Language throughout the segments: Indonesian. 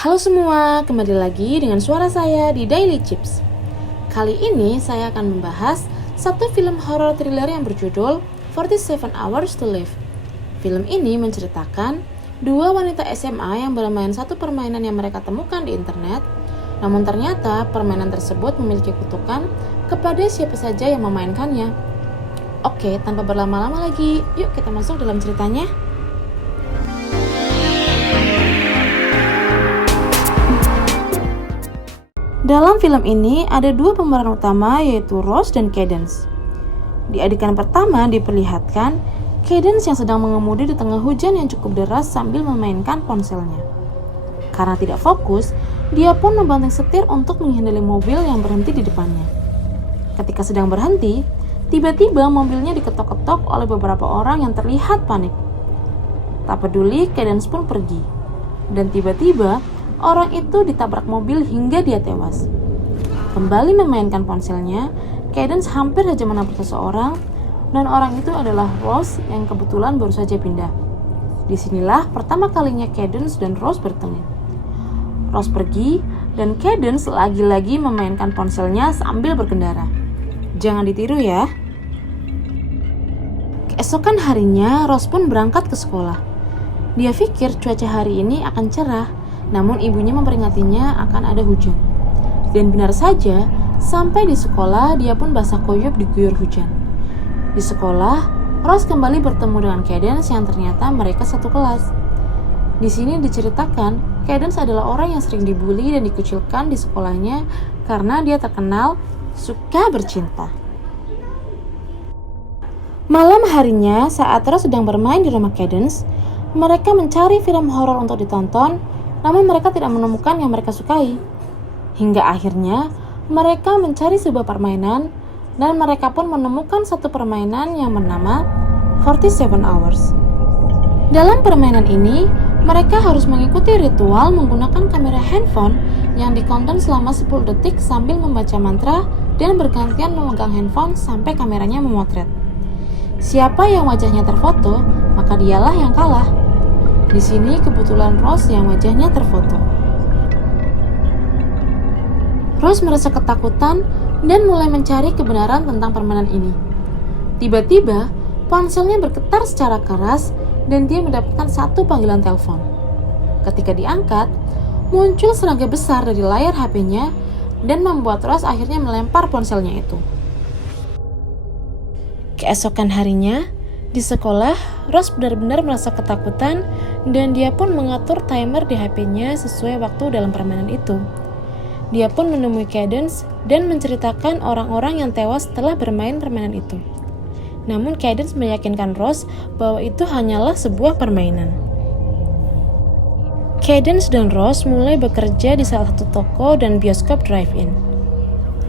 Halo semua, kembali lagi dengan suara saya di Daily Chips. Kali ini saya akan membahas satu film horor thriller yang berjudul 47 Hours to Live. Film ini menceritakan dua wanita SMA yang bermain satu permainan yang mereka temukan di internet. Namun ternyata permainan tersebut memiliki kutukan kepada siapa saja yang memainkannya. Oke, tanpa berlama-lama lagi, yuk kita masuk dalam ceritanya. Dalam film ini ada dua pemeran utama, yaitu Rose dan Cadence. Di adegan pertama diperlihatkan Cadence yang sedang mengemudi di tengah hujan yang cukup deras sambil memainkan ponselnya. Karena tidak fokus, dia pun membanting setir untuk menghindari mobil yang berhenti di depannya. Ketika sedang berhenti, tiba-tiba mobilnya diketok-ketok oleh beberapa orang yang terlihat panik. Tak peduli, Cadence pun pergi. Dan tiba-tiba orang itu ditabrak mobil hingga dia tewas. Kembali memainkan ponselnya, Cadence hampir saja menabrak seseorang, dan orang itu adalah Rose yang kebetulan baru saja pindah. Disinilah pertama kalinya Cadence dan Rose bertemu. Rose pergi, dan Cadence lagi-lagi memainkan ponselnya sambil berkendara. Jangan ditiru ya. Keesokan harinya, Rose pun berangkat ke sekolah. Dia pikir cuaca hari ini akan cerah, namun ibunya memperingatinya akan ada hujan. Dan benar saja, sampai di sekolah dia pun basah kuyup diguyur hujan. Di sekolah, Rose kembali bertemu dengan Cadence yang ternyata mereka satu kelas. Di sini diceritakan, Cadence adalah orang yang sering dibully dan dikucilkan di sekolahnya karena dia terkenal suka bercinta. Malam harinya, saat Rose sedang bermain di rumah Cadence, mereka mencari film horor untuk ditonton. Namun mereka tidak menemukan yang mereka sukai. Hingga akhirnya mereka mencari sebuah permainan dan mereka pun menemukan satu permainan yang bernama 47 Hours. Dalam permainan ini, mereka harus mengikuti ritual menggunakan kamera handphone yang dikonten selama 10 detik sambil membaca mantra dan bergantian memegang handphone sampai kameranya memotret. Siapa yang wajahnya terfoto, maka dialah yang kalah. Di sini kebetulan Rose yang wajahnya terfoto. Rose merasa ketakutan dan mulai mencari kebenaran tentang permainan ini. Tiba-tiba, ponselnya bergetar secara keras dan dia mendapatkan satu panggilan telepon. Ketika diangkat, muncul serangga besar dari layar HP-nya dan membuat Rose akhirnya melempar ponselnya itu. Keesokan harinya, di sekolah, Rose benar-benar merasa ketakutan dan dia pun mengatur timer di HP-nya sesuai waktu dalam permainan itu. Dia pun menemui Cadence dan menceritakan orang-orang yang tewas setelah bermain permainan itu. Namun Cadence meyakinkan Rose bahwa itu hanyalah sebuah permainan. Cadence dan Rose mulai bekerja di salah satu toko dan bioskop drive-in.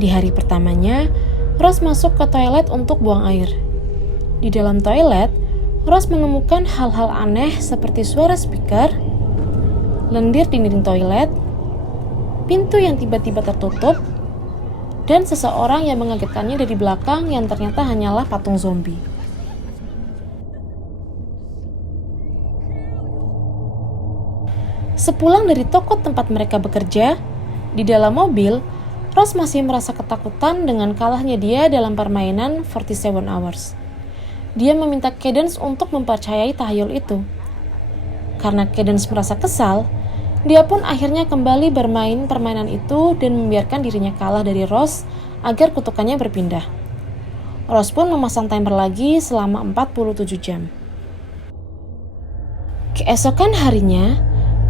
Di hari pertamanya, Rose masuk ke toilet untuk buang air. Di dalam toilet, Rose menemukan hal-hal aneh seperti suara speaker, lendir di dinding toilet, pintu yang tiba-tiba tertutup, dan seseorang yang mengagetkannya dari belakang yang ternyata hanyalah patung zombie. Sepulang dari toko tempat mereka bekerja, di dalam mobil, Rose masih merasa ketakutan dengan kalahnya dia dalam permainan 47 Hours. Dia meminta Cadence untuk mempercayai tahayul itu. Karena Cadence merasa kesal, dia pun akhirnya kembali bermain permainan itu dan membiarkan dirinya kalah dari Rose agar kutukannya berpindah. Rose pun memasang timer lagi selama 47 jam. Keesokan harinya,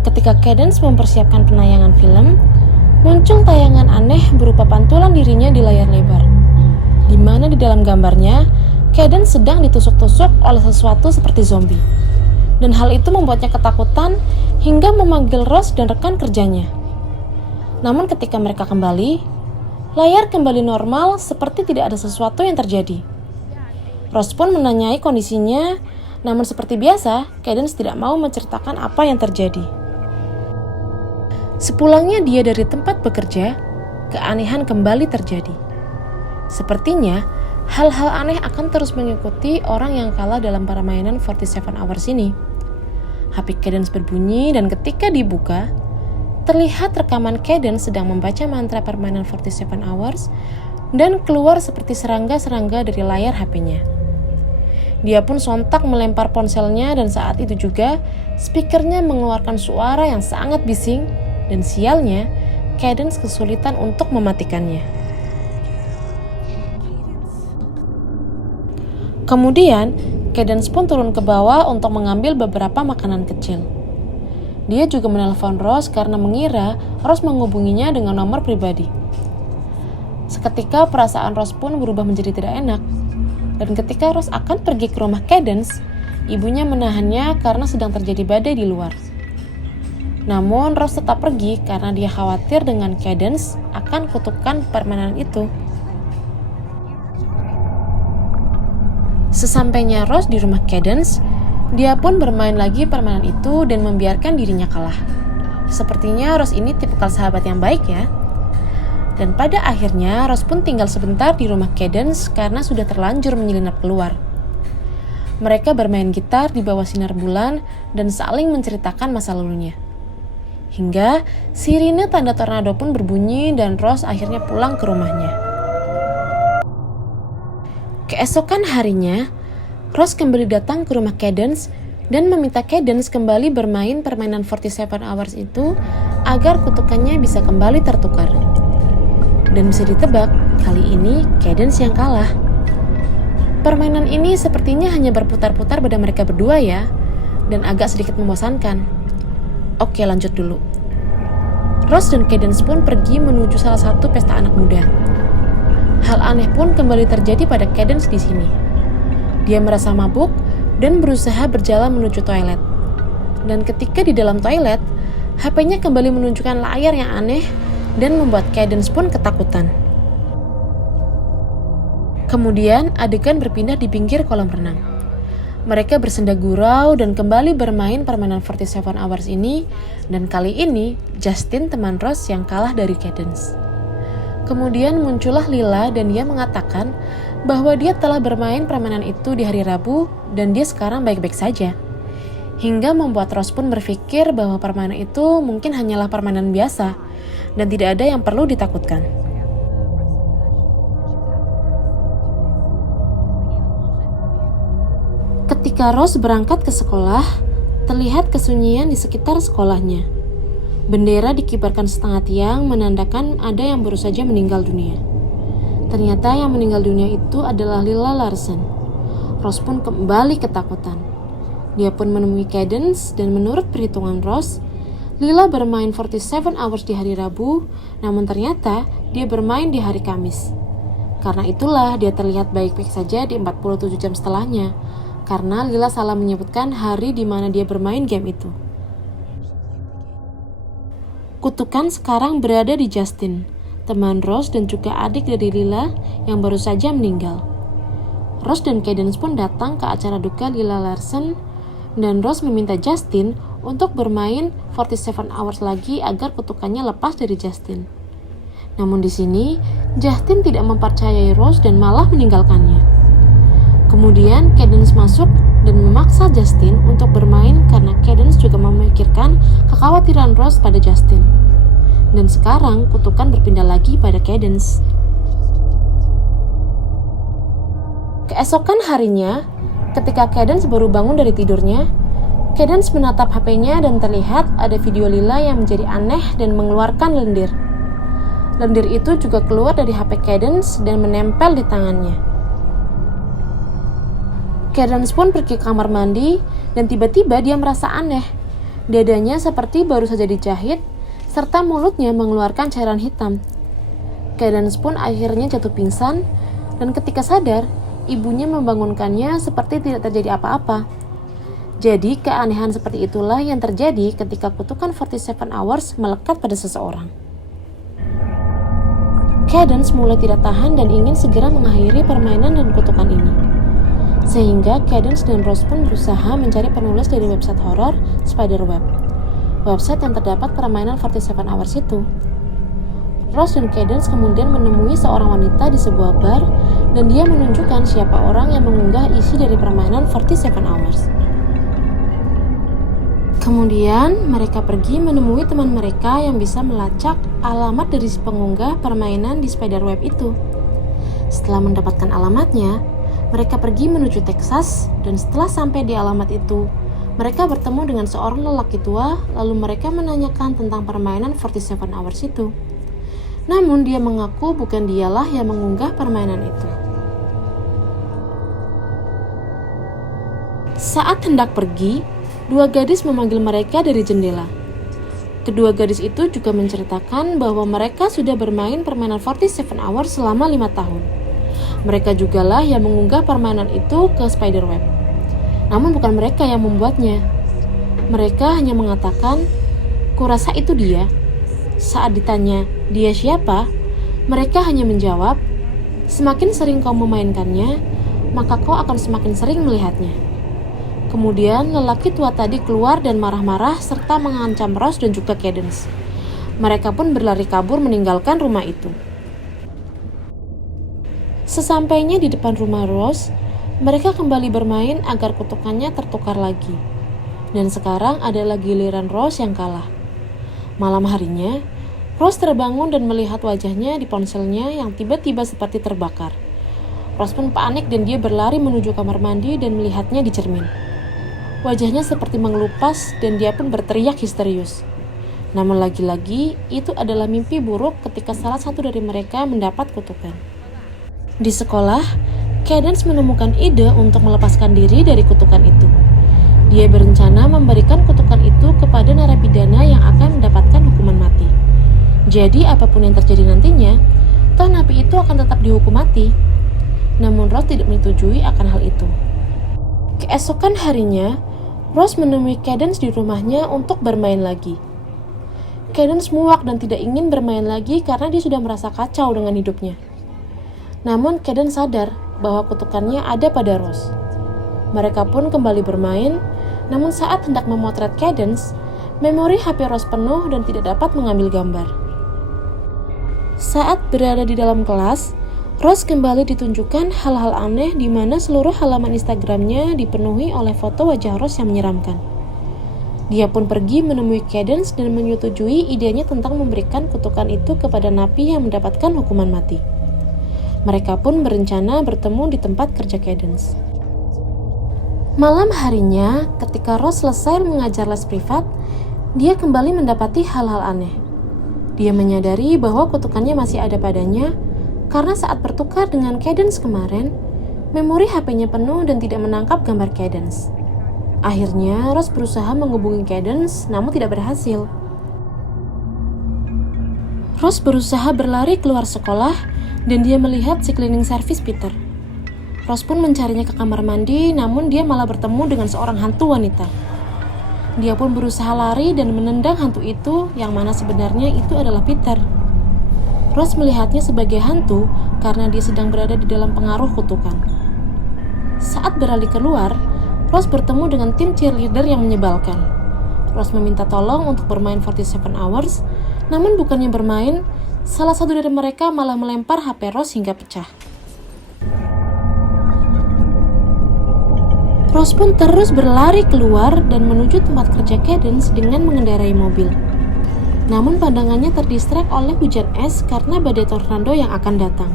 ketika Cadence mempersiapkan penayangan film, muncul tayangan aneh berupa pantulan dirinya di layar lebar, di mana di dalam gambarnya Cadence sedang ditusuk-tusuk oleh sesuatu seperti zombie. Dan hal itu membuatnya ketakutan hingga memanggil Rose dan rekan kerjanya. Namun ketika mereka kembali, layar kembali normal seperti tidak ada sesuatu yang terjadi. Rose pun menanyai kondisinya, namun seperti biasa, Cadence tidak mau menceritakan apa yang terjadi. Sepulangnya dia dari tempat bekerja, keanehan kembali terjadi. Sepertinya, hal-hal aneh akan terus mengikuti orang yang kalah dalam permainan 47 Hours ini. HP Cadence berbunyi dan ketika dibuka, terlihat rekaman Cadence sedang membaca mantra permainan 47 Hours dan keluar seperti serangga-serangga dari layar HP-nya. Dia pun sontak melempar ponselnya dan saat itu juga speakernya mengeluarkan suara yang sangat bising dan sialnya Cadence kesulitan untuk mematikannya. Kemudian Cadence pun turun ke bawah untuk mengambil beberapa makanan kecil. Dia juga menelpon Rose karena mengira Rose menghubunginya dengan nomor pribadi. Seketika perasaan Rose pun berubah menjadi tidak enak. Dan ketika Rose akan pergi ke rumah Cadence, ibunya menahannya karena sedang terjadi badai di luar. Namun Rose tetap pergi karena dia khawatir dengan Cadence akan kutukan permainan itu. Sesampainya Rose di rumah Cadence, dia pun bermain lagi permainan itu dan membiarkan dirinya kalah. Sepertinya Rose ini tipikal sahabat yang baik ya. Dan pada akhirnya Rose pun tinggal sebentar di rumah Cadence karena sudah terlanjur menyelinap keluar. Mereka bermain gitar di bawah sinar bulan dan saling menceritakan masa lalunya. Hingga sirine tanda tornado pun berbunyi dan Rose akhirnya pulang ke rumahnya. Keesokan harinya, Rose kembali datang ke rumah Cadence dan meminta Cadence kembali bermain permainan 47 Hours itu agar kutukannya bisa kembali tertukar. Dan bisa ditebak, kali ini Cadence yang kalah. Permainan ini sepertinya hanya berputar-putar pada mereka berdua ya, dan agak sedikit membosankan. Oke, lanjut dulu. Rose dan Cadence pun pergi menuju salah satu pesta anak muda. Hal aneh pun kembali terjadi pada Cadence di sini. Dia merasa mabuk dan berusaha berjalan menuju toilet. Dan ketika di dalam toilet, HP-nya kembali menunjukkan layar yang aneh dan membuat Cadence pun ketakutan. Kemudian adegan berpindah di pinggir kolam renang. Mereka bersenda gurau dan kembali bermain permainan 47 Hours ini, dan kali ini Justin teman Rose yang kalah dari Cadence. Kemudian muncullah Lila dan dia mengatakan bahwa dia telah bermain permainan itu di hari Rabu dan dia sekarang baik-baik saja. Hingga membuat Rose pun berpikir bahwa permainan itu mungkin hanyalah permainan biasa dan tidak ada yang perlu ditakutkan. Ketika Rose berangkat ke sekolah, terlihat kesunyian di sekitar sekolahnya. Bendera dikibarkan setengah tiang menandakan ada yang baru saja meninggal dunia. Ternyata yang meninggal dunia itu adalah Lila Larsen. Rose pun kembali ketakutan. Dia pun menemui Cadence dan menurut perhitungan Rose, Lila bermain 47 Hours di hari Rabu, namun ternyata dia bermain di hari Kamis. Karena itulah dia terlihat baik-baik saja di 47 jam setelahnya, karena Lila salah menyebutkan hari di mana dia bermain game itu. Kutukan sekarang berada di Justin, teman Rose dan juga adik dari Lila yang baru saja meninggal. Rose dan Cadence pun datang ke acara duka Lila Larsen dan Rose meminta Justin untuk bermain 47 Hours lagi agar kutukannya lepas dari Justin. Namun di sini, Justin tidak mempercayai Rose dan malah meninggalkannya. Kemudian Cadence masuk dan memaksa Justin untuk bermain karena Cadence juga memikirkan kekhawatiran Rose pada Justin. Dan sekarang kutukan berpindah lagi pada Cadence. Keesokan harinya, ketika Cadence baru bangun dari tidurnya, Cadence menatap HP-nya dan terlihat ada video Lila yang menjadi aneh dan mengeluarkan lendir. Lendir itu juga keluar dari HP Cadence dan menempel di tangannya. Cadence pun pergi ke kamar mandi dan tiba-tiba dia merasa aneh. Dadanya seperti baru saja dijahit, serta mulutnya mengeluarkan cairan hitam. Cadence pun akhirnya jatuh pingsan dan ketika sadar, ibunya membangunkannya seperti tidak terjadi apa-apa. Jadi keanehan seperti itulah yang terjadi ketika kutukan 47 Hours melekat pada seseorang. Cadence mulai tidak tahan dan ingin segera mengakhiri permainan dan kutukan ini. Sehingga Cadence dan Rose pun berusaha mencari penulis dari website horor Spiderweb, website yang terdapat permainan 47 Hours itu. Rose dan Cadence kemudian menemui seorang wanita di sebuah bar dan dia menunjukkan siapa orang yang mengunggah isi dari permainan 47 Hours. Kemudian mereka pergi menemui teman mereka yang bisa melacak alamat dari si pengunggah permainan di spiderweb itu. Setelah mendapatkan alamatnya, mereka pergi menuju Texas, dan setelah sampai di alamat itu, mereka bertemu dengan seorang lelaki tua, lalu mereka menanyakan tentang permainan 47 Hours itu. Namun dia mengaku bukan dialah yang mengunggah permainan itu. Saat hendak pergi, dua gadis memanggil mereka dari jendela. Kedua gadis itu juga menceritakan bahwa mereka sudah bermain permainan 47 Hours selama 5 tahun. Mereka jugalah yang mengunggah permainan itu ke spiderweb. Namun bukan mereka yang membuatnya. Mereka hanya mengatakan, "Kurasa itu dia." Saat ditanya, "Dia siapa?" mereka hanya menjawab, "Semakin sering kau memainkannya, maka kau akan semakin sering melihatnya." Kemudian lelaki tua tadi keluar dan marah-marah serta mengancam Ross dan juga Cadence. Mereka pun berlari kabur meninggalkan rumah itu. Sesampainya di depan rumah Ross, mereka kembali bermain agar kutukannya tertukar lagi. Dan sekarang adalah giliran Ross yang kalah. Malam harinya, Ross terbangun dan melihat wajahnya di ponselnya yang tiba-tiba seperti terbakar. Ross pun panik dan dia berlari menuju kamar mandi dan melihatnya di cermin. Wajahnya seperti mengelupas dan dia pun berteriak histerius. Namun lagi-lagi, itu adalah mimpi buruk ketika salah satu dari mereka mendapat kutukan. Di sekolah, Cadence menemukan ide untuk melepaskan diri dari kutukan itu. Dia berencana memberikan kutukan itu kepada narapidana yang akan mendapatkan hukuman mati. Jadi apapun yang terjadi nantinya, toh napi itu akan tetap dihukum mati. Namun Ross tidak menyetujui akan hal itu. Keesokan harinya, Ross menemui Cadence di rumahnya untuk bermain lagi. Cadence muak dan tidak ingin bermain lagi karena dia sudah merasa kacau dengan hidupnya. Namun Cadence sadar bahwa kutukannya ada pada Ross. Mereka pun kembali bermain, namun saat hendak memotret Cadence, memori HP Ross penuh dan tidak dapat mengambil gambar. Saat berada di dalam kelas, Ross kembali ditunjukkan hal-hal aneh di mana seluruh halaman Instagramnya dipenuhi oleh foto wajah Ross yang menyeramkan. Dia pun pergi menemui Cadence dan menyetujui idenya tentang memberikan kutukan itu kepada napi yang mendapatkan hukuman mati. Mereka pun berencana bertemu di tempat kerja Cadence. Malam harinya, ketika Ross selesai mengajar les privat, dia kembali mendapati hal-hal aneh. Dia menyadari bahwa kutukannya masih ada padanya, karena saat bertukar dengan Cadence kemarin, memori HP-nya penuh dan tidak menangkap gambar Cadence. Akhirnya, Ross berusaha menghubungi Cadence, namun tidak berhasil. Ross berusaha berlari keluar sekolah, dan dia melihat si cleaning service Peter. Ross pun mencarinya ke kamar mandi, namun dia malah bertemu dengan seorang hantu wanita. Dia pun berusaha lari dan menendang hantu itu, yang mana sebenarnya itu adalah Peter. Ross melihatnya sebagai hantu karena dia sedang berada di dalam pengaruh kutukan. Saat beralih keluar, Ross bertemu dengan tim cheerleader yang menyebalkan. Ross meminta tolong untuk bermain 47 Hours, namun bukannya bermain, salah satu dari mereka malah melempar HP Ross hingga pecah. Ross pun terus berlari keluar dan menuju tempat kerja Cadence dengan mengendarai mobil. Namun pandangannya terdistrak oleh hujan es karena badai tornado yang akan datang.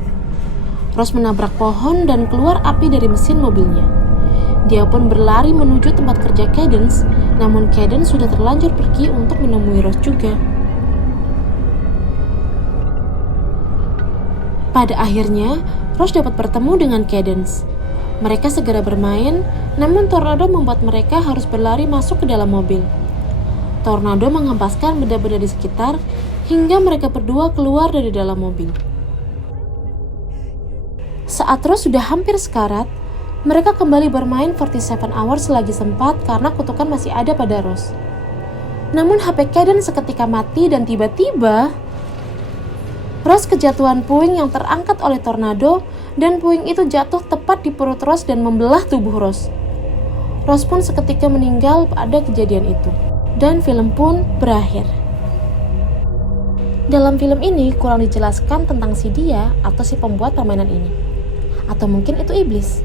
Ross menabrak pohon dan keluar api dari mesin mobilnya. Dia pun berlari menuju tempat kerja Cadence, namun Cadence sudah terlanjur pergi untuk menemui Ross juga. Pada akhirnya, Ross dapat bertemu dengan Cadence. Mereka segera bermain, namun tornado membuat mereka harus berlari masuk ke dalam mobil. Tornado menghempaskan benda-benda di sekitar, hingga mereka berdua keluar dari dalam mobil. Saat Ross sudah hampir sekarat, mereka kembali bermain 47 Hours selagi sempat karena kutukan masih ada pada Ross. Namun HP Cadence seketika mati dan tiba-tiba Ross kejatuhan puing yang terangkat oleh tornado dan puing itu jatuh tepat di perut Ross dan membelah tubuh Ross. Ross pun seketika meninggal pada kejadian itu. Dan film pun berakhir. Dalam film ini kurang dijelaskan tentang si dia atau si pembuat permainan ini. Atau mungkin itu iblis.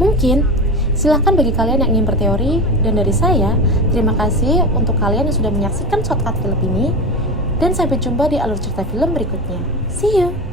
Mungkin, Silahkan bagi kalian yang ingin berteori, dan dari saya, terima kasih untuk kalian yang sudah menyaksikan shortcut film ini, dan sampai jumpa di alur cerita film berikutnya. See you!